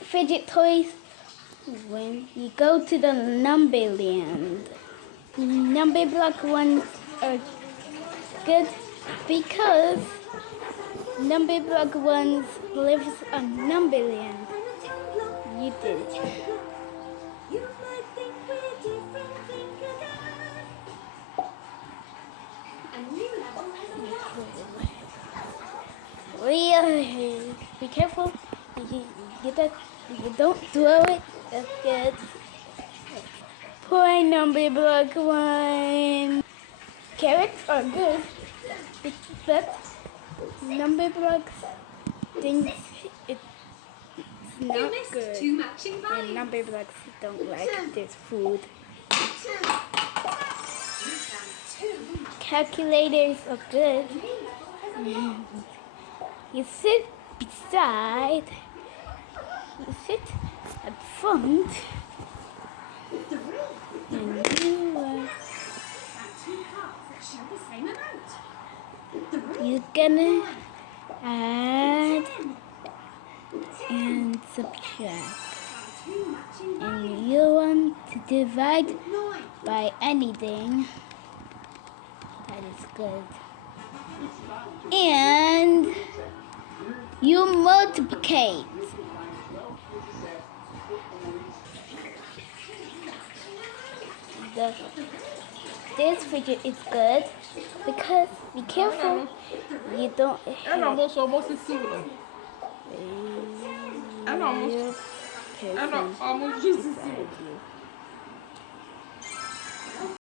fidget toys when you go to the number land. Number block ones are good because number block ones lives on number land. You did it. Be careful. You don't throw it. That's good. Poor number block one. Carrots are good, but number blocks thinks it's not good. And number blocks don't like this food. Calculators are good. You sit beside, you sit at front, and you're gonna add and subtract. And you want to divide by anything. That is good. And you multiplicate. This fidget is good because be careful you don't And almost is similar. And almost just as similar.